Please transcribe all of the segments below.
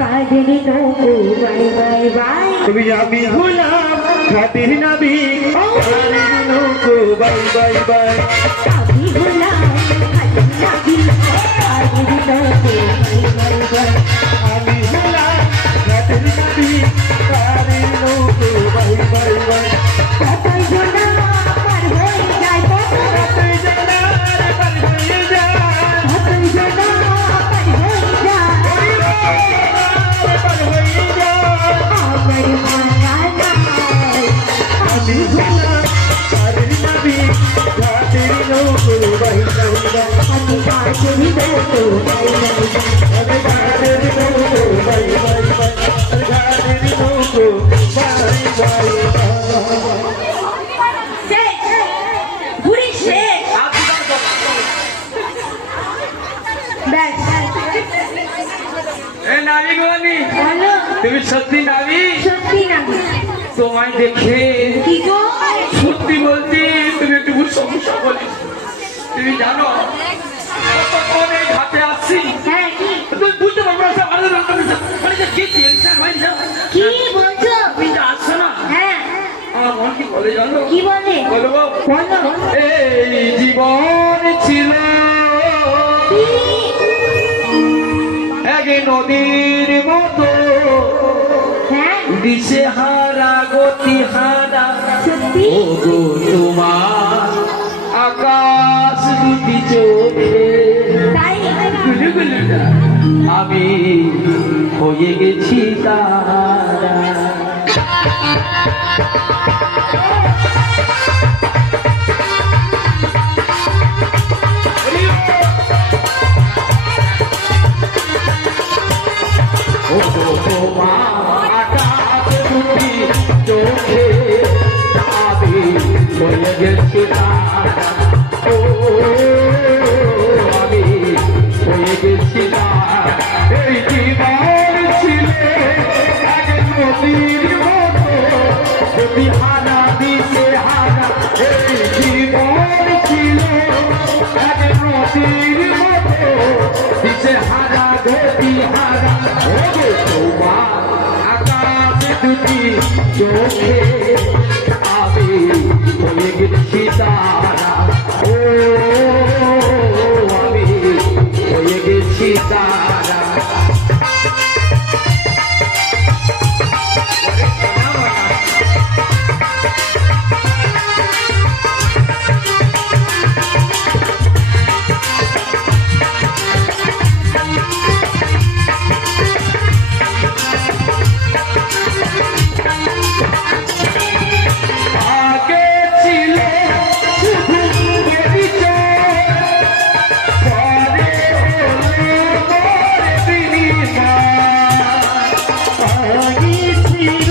কাদের নৌকো bye bye bye তুমি আমি হলাম খাতির নবী কাদের নৌকো বাই বাই বাই আমি হলাম খাতির নবী কাদের নৌকো বাই বাই বাই আমি হলাম খাতির নবী কাদের নৌকো বাই বাই বাই কতই জনা পার হয়ে যায় কতই জানা পার হয়ে যায় কতই জনা পার হয়ে যায় পার হয়ে যায় আমার মানা নাই আমি হলাম খাতির নবী কাদের নৌকো বাই বাই বাই আমি কাদের নৌকো বাই বাই বাই আমি কাদের নৌকো বাই বাই বাই আমি কাদের নৌকো বাই বাই বাই বুড়ি শেষ ব্যাস এ নাবি গোয়ানি বলো তুমি সত্যি নাবি সত্যি না তোমায় দেখে কি গো সত্যি বলতে তুমি একটু সমস্যা বলিস তুমি জানো কতক্ষণ এই ঘাটে আসছি হ্যাঁ কি তুমি বুঝতে পারবো না সব আলাদা মানে যে কি টেনশন হয় না কি বলছো তুমি যে আসছো না হ্যাঁ আমার মন কি বলে জানো কি বলে বলবো বলো এই জীবন ছিল এক নদীর মতো হ্যাঁ দিশে হারা গতি হারা সত্যি ও গো তোমার আকাশ দুটি চোখে তাই গুলু গুলু না, আমি হয়ে গেছি তারা ও গো তোমার আকাশ দুটি চোখে আমি হয়ে গেছি তারা ও আমি হয়ে গেছি তারা এই জীবন ছিল এক নদীর মতো গতি হারা দিশে হারা এই জীবন ছিল এক নদীর মতো দিশে হারা গতি হারা ও গো তোমার আকাশ দুটি চোখে আমি হয়ে গেছি তারা ও আমি হয়ে গেছি তারা আগে ছিল শুধু পরিচয়, পরে হলো মোর বিনিময়। আগে ছিল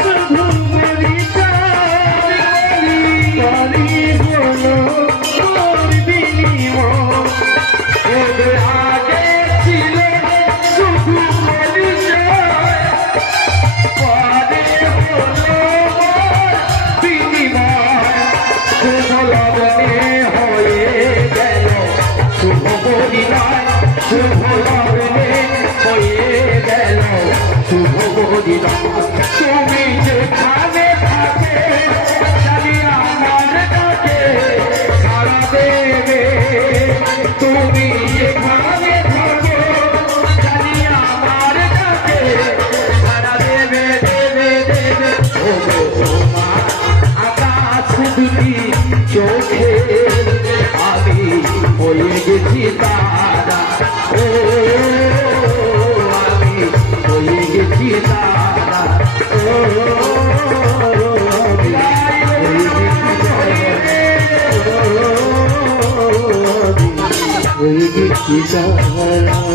শুধু পরিচয়, পরে হলো মোর বিনিময়। ওরে আগে ছিল শুধু পরিচয়, পরে হলো মোর বিনিময়। শুভ লগ্নে হয়ে গেল শুভ পরিণয়, শুভ লগ্নে হয়ে গেল শুভ পরিণয়। তুমি যেখানে থাকে জানি আমার কাছে সারা দেবে, তুমি যেখানে থাকো জানি আমার কাছে সারা দেবে দেবে দেবে। ও গো তোমার আকাশ দুটি চোখে আমি হয়ে গেছি তারা ও আমি হয়ে গেছি তারা ও আমি হয়ে গেছি তারা।